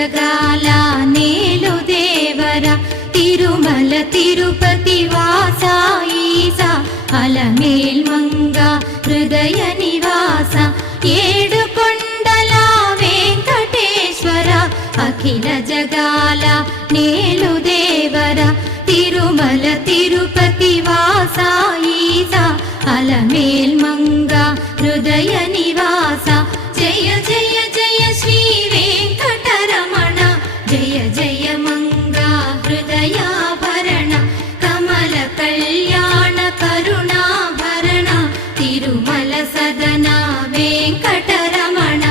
జగాల నేలు దేవర తిరుమల తిరుపతి వాస ఈసా అలమేల్ మంగ హృదయ నివాస ఏడు కొండల వెంకటేశ్వర అఖిల జగాల నేలు దేవర తిరుమల తిరుపతి వాస ఈసా అలమేల్ మంగ హృదయ నివాస జయ జయ జయ శ్రీ వెంకటరమణ జయ జయ మంగ హృదయాభరణ కమల కళ్యాణ కరుణాభరణ తిరుమల సదన వెంకటరమణ.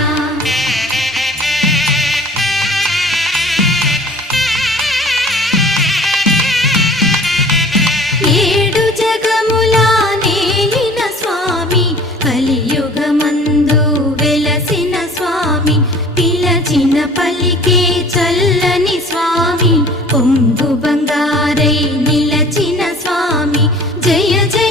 ఏడు జగముల నేలిన స్వామి కలియుగమందు వెలసిన స్వామి పిలచిన పలికే చల్లని స్వామి పొంగు బంగారై నిలచిన స్వామి జయ జయ